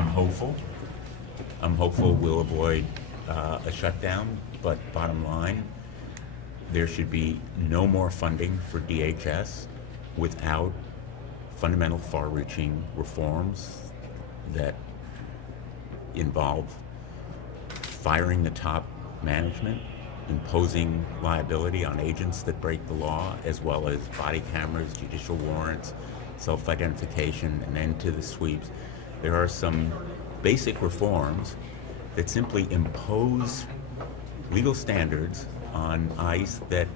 I'm hopeful. I'm hopeful we'll avoid a shutdown, but bottom line, there should be no more funding for DHS without fundamental far-reaching reforms that involve firing the top management, imposing liability on agents that break the law, as well as body cameras, judicial warrants, self-identification, and end to the sweeps. There are some basic reforms that simply impose legal standards on ICE that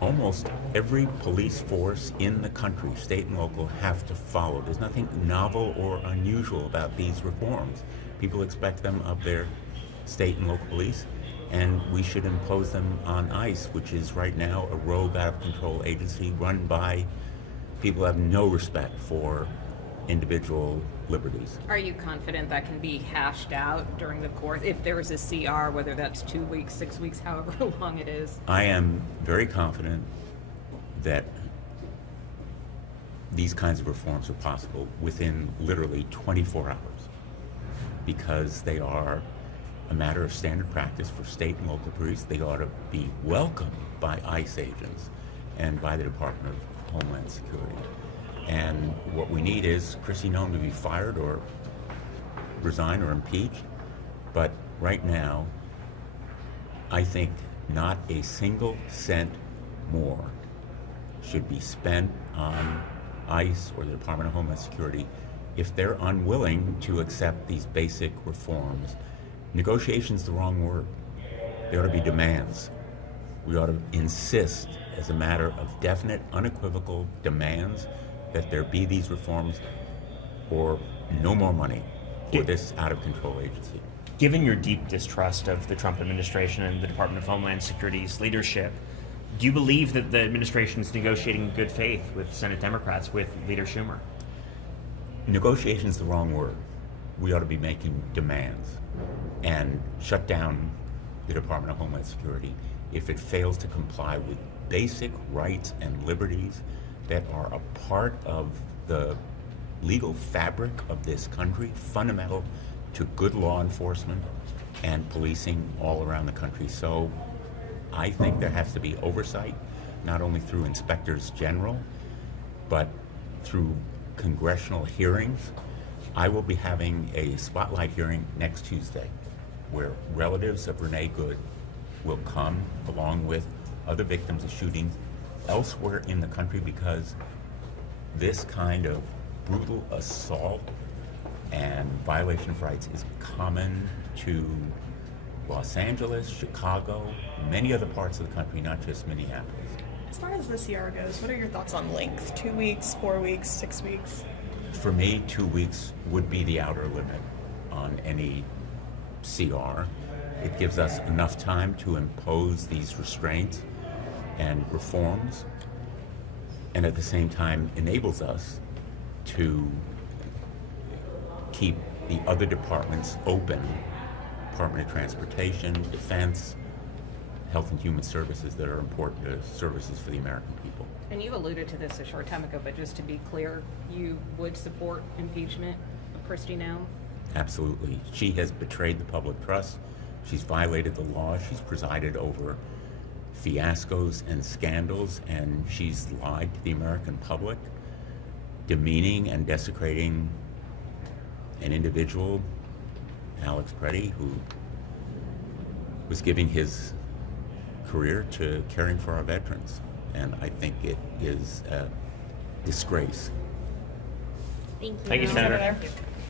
almost every police force in the country, state and local, have to follow. There's nothing novel or unusual about these reforms. People expect them of their state and local police, and we should impose them on ICE, which is right now a rogue, out-of-control agency run by people who have no respect for individual liberties. Are you confident that can be hashed out during the course, if there is a CR, whether that's 2 weeks, 6 weeks, however long it is? I am very confident that these kinds of reforms are possible within literally 24 hours, because they are a matter of standard practice for state and local police. They ought to be welcomed by ICE agents and by the Department of Homeland Security. And what we need is Chrissy Noem to be fired or resign or impeached. But right now, I think not a single cent more should be spent on ICE or the Department of Homeland Security if they're unwilling to accept these basic reforms. Negotiation's the wrong word. They ought to be demands. We ought to insist, as a matter of definite, unequivocal demands, that there be these reforms or no more money for this out-of-control agency. Given your deep distrust of the Trump administration and the Department of Homeland Security's leadership, do you believe that the administration is negotiating in good faith with Senate Democrats, with Leader Schumer? Negotiation is the wrong word. We ought to be making demands and shut down the Department of Homeland Security if it fails to comply with basic rights and liberties that are a part of the legal fabric of this country, fundamental to good law enforcement and policing all around the country. So I think there has to be oversight, not only through inspectors general, but through congressional hearings. I will be having a spotlight hearing next Tuesday where relatives of Renee Good will come along with other victims of shootings elsewhere in the country, because this kind of brutal assault and violation of rights is common to Los Angeles, Chicago, many other parts of the country, not just Minneapolis. As far as the CR goes, what are your thoughts on length? 2 weeks, 4 weeks, 6 weeks? For me, 2 weeks would be the outer limit on any CR. It gives us enough time to impose these restraints and reforms, and at the same time enables us to keep the other departments open, Department of Transportation, Defense, Health and Human Services, that are important services for the American people. And you alluded to this a short time ago, but just to be clear, you would support impeachment of Kristi Noem? Absolutely. She has betrayed the public trust. She's violated the law. She's presided over fiascos and scandals, and she's lied to the American public, demeaning and desecrating an individual, Alex Preddy, who was giving his career to caring for our veterans. And I think it is a disgrace. Thank you. Thank you, Senator. Senator.